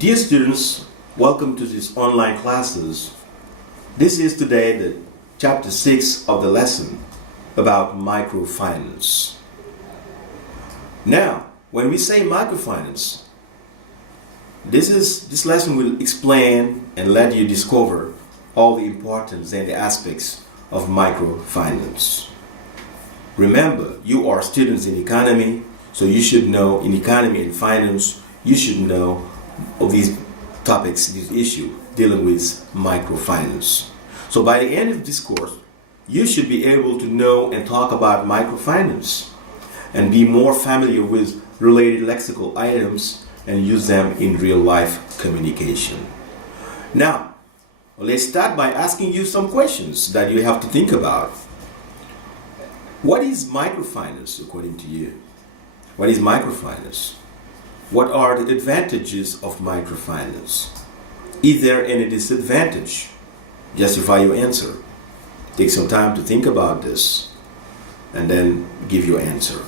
Dear students, welcome to these online classes. This is today the chapter 6 of the lesson about microfinance. Now, when we say microfinance, this lesson will explain and let you discover all the importance and the aspects of microfinance. Remember, you are students in economy, so you should know in economy and finance, you should know of these topics, this issue dealing with microfinance. So by the end of this course, you should be able to know and talk about microfinance and be more familiar with related lexical items and use them in real life communication. Now, let's start by asking you some questions that you have to think about. What is microfinance according to you? What is microfinance? What are the advantages of microfinance? Is there any disadvantage? Justify your answer. Take some time to think about this and then give your answer.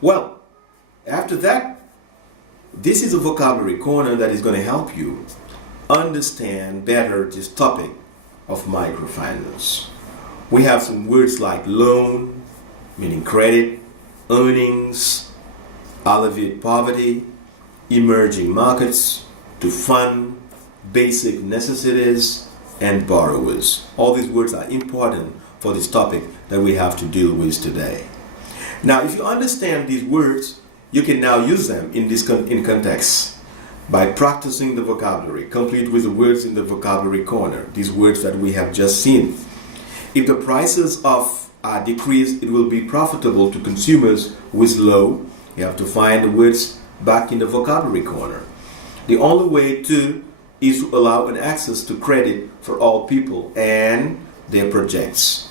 Well, after that, this is a vocabulary corner that is going to help you understand better this topic of microfinance. We have some words like loan, meaning credit, earnings, alleviate poverty, emerging markets, to fund basic necessities, and borrowers. All these words are important for this topic that we have to deal with today. Now, if you understand these words, you can now use them in context by practicing the vocabulary, complete with the words in the vocabulary corner, these words that we have just seen. If the prices are decreased, it will be profitable to consumers who is low. You have to find the words back in the vocabulary corner. The only way to is to allow an access to credit for all people and their projects.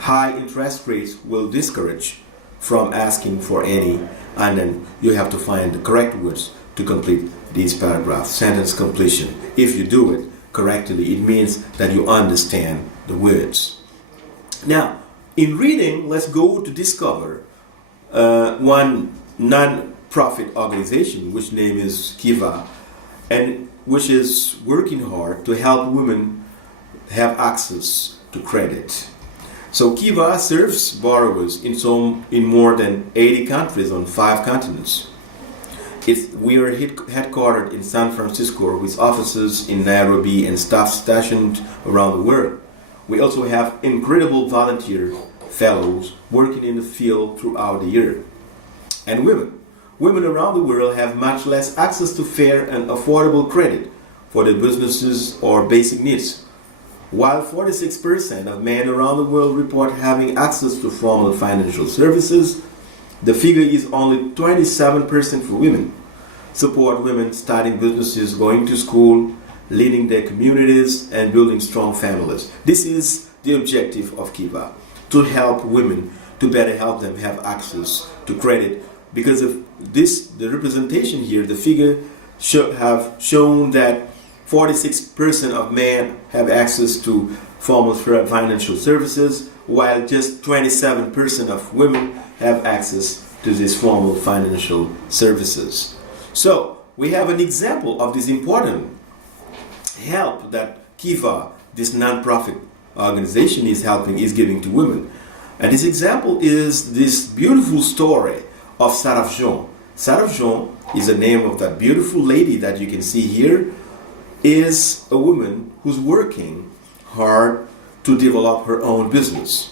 High interest rates will discourage from asking for any, and then you have to find the correct words to complete these paragraphs. Sentence completion. If you do it correctly, it means that you understand the words. Now, in reading, let's go to discover one non-profit organization, which name is Kiva, and which is working hard to help women have access to credit. So Kiva serves borrowers in more than 80 countries on 5 continents. We are headquartered in San Francisco with offices in Nairobi and staff stationed around the world. We also have incredible volunteer fellows working in the field throughout the year. And women around the world have much less access to fair and affordable credit for their businesses or basic needs. While 46% of men around the world report having access to formal financial services, the figure is only 27% for women. Support women starting businesses, going to school, leading their communities, and building strong families. This is the objective of Kiva, to help women, to better help them have access to credit. Because of this, the representation here, the figure have shown that 46% of men have access to formal financial services, while just 27% of women have access to these formal financial services. So we have an example of this important help that Kiva, this non-profit organization, is giving to women. And this example is this beautiful story of Sarah Jean. Sarah Jean is the name of that beautiful lady that you can see here, is a woman who's working hard to develop her own business.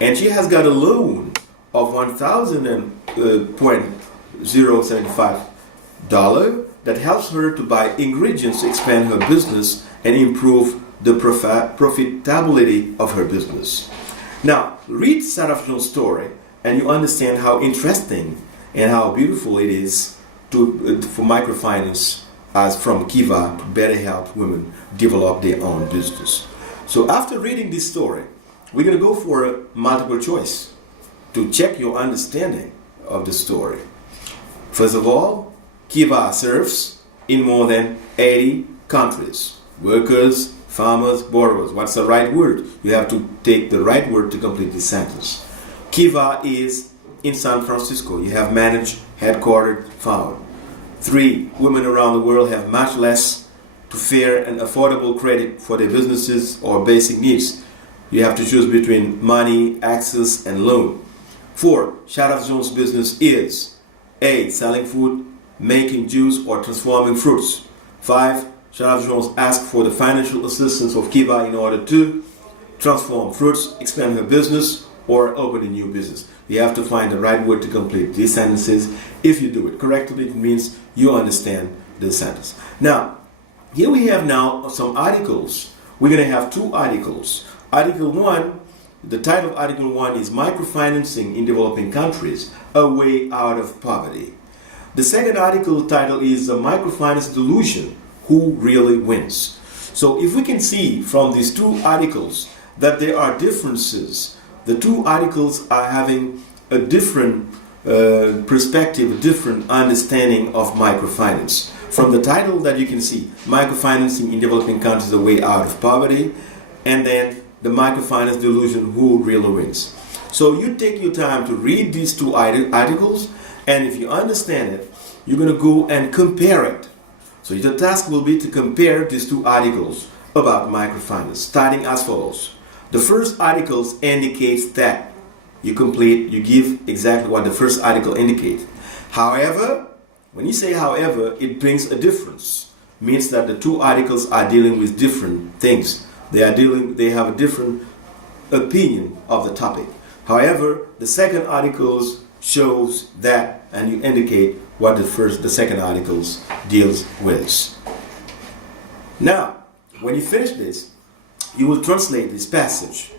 And she has got a loan of $1,075 that helps her to buy ingredients to expand her business and improve the profitability of her business. Now, read Sarah Jean's story and you understand how interesting and how beautiful it is for microfinance as from Kiva to better help women develop their own business. So after reading this story, we're going to go for a multiple choice to check your understanding of the story. First of all, Kiva serves in more than 80 countries. Workers, farmers, borrowers. What's the right word? You have to take the right word to complete this sentence. Kiva is in San Francisco. You have managed, headquartered, found. 3, women around the world have much less to fair and affordable credit for their businesses or basic needs. You have to choose between money, access, and loan. 4, Sharaf Jones' business is A, selling food, making juice, or transforming fruits. 5, Sharaf Jones asked for the financial assistance of Kiva in order to transform fruits, expand her business, or open a new business. You have to find the right word to complete these sentences. If you do it correctly, it means you understand the sentence. Now, here we have now some articles. We're going to have 2 articles. Article 1, the title of Article 1 is Microfinancing in Developing Countries, a Way Out of Poverty. The second article title is Microfinance Delusion, Who Really Wins? So if we can see from these 2 articles that there are differences, the 2 articles are having a different perspective, a different understanding of microfinance. From the title that you can see, Microfinancing in Developing Countries, a Way Out of Poverty, and then the Microfinance Delusion, Who Really Wins? So you take your time to read these 2 articles, and if you understand it, you're going to go and compare it. So the task will be to compare these 2 articles about microfinance, starting as follows. The first article indicates that you give exactly what the first article indicates. However, when you say however, it brings a difference. Means that the 2 articles are dealing with different things. They have a different opinion of the topic. However, the second article shows that, and you indicate what the second article deals with. Now, when you finish this, you will translate this passage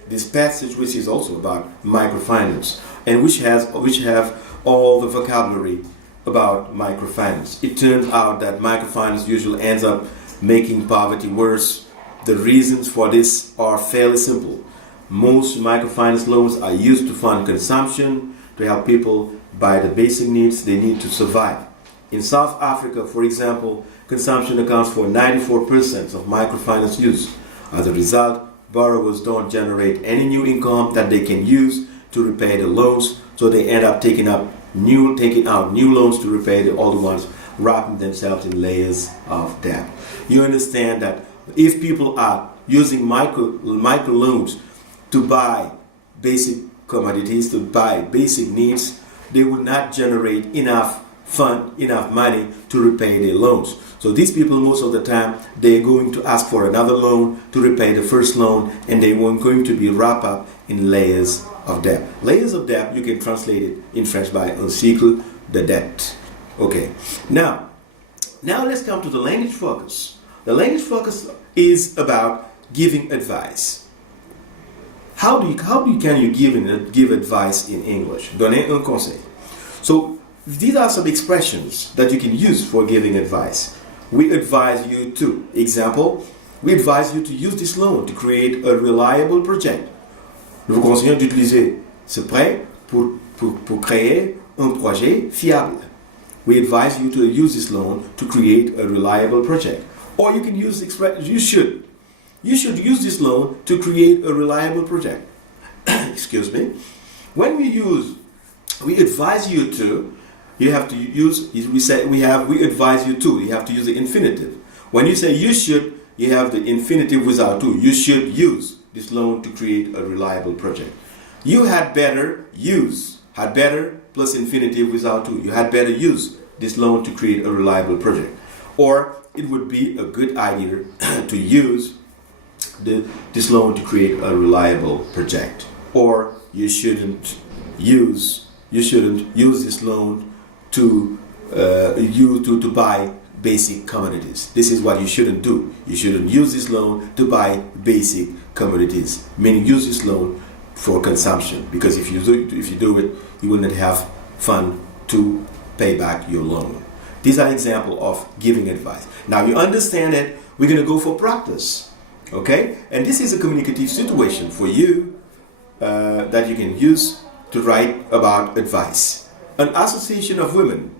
which is also about microfinance, and which have all the vocabulary about microfinance. It turns out that microfinance usually ends up making poverty worse. The reasons for this are fairly simple. Most microfinance loans are used to fund consumption, to help people buy the basic needs they need to survive. In South Africa, for example, consumption accounts for 94% of microfinance use. As a result, borrowers don't generate any new income that they can use to repay the loans, so they end up taking out new loans to repay the older ones, wrapping themselves in layers of debt. You understand that if people are using micro loans to buy basic commodities, to buy basic needs, they would not generate enough money to repay their loans. So these people, most of the time, they're going to ask for another loan to repay the first loan, and they were going to be wrapped up in layers of debt. Layers of debt, you can translate it in French by un cycle de dette. Okay. Now let's come to the language focus. The language focus is about giving advice. How can you give advice in English? Donner un conseil. So these are some expressions that you can use for giving advice. We advise you to. Example, we advise you to use this loan to create a reliable project. Nous vous conseillons d'utiliser ce prêt pour créer un projet fiable. We advise you to use this loan to create a reliable project. Or you can use you should use this loan to create a reliable project. Excuse me. When we advise you to, you have to use, we advise you to, you have to use the infinitive. When you say you should, you have the infinitive without to. You should use this loan to create a reliable project. You had better plus infinitive without to. You had better use this loan to create a reliable project. Or it would be a good idea to use this loan to create a reliable project. Or you shouldn't use this loan to buy basic commodities. This is what you shouldn't do. You shouldn't use this loan to buy basic commodities, meaning use this loan for consumption, because if you do it, you will not have fund to pay back your loan. These are examples of giving advice. Now you understand it, we're going to go for practice. Okay? And this is a communicative situation for you that you can use to write about advice. An association of women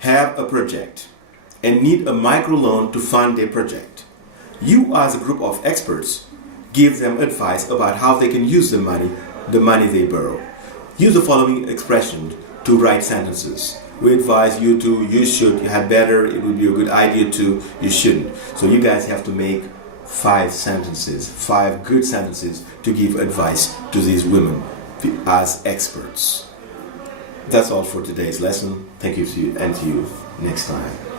have a project and need a microloan to fund their project. You, as a group of experts, give them advice about how they can use the money they borrow. Use the following expression to write sentences. We advise you to, you should, you had better, it would be a good idea to, you shouldn't. So you guys have to make 5 sentences, 5 good sentences to give advice to these women as experts. That's all for today's lesson. Thank you to you, and to you next time.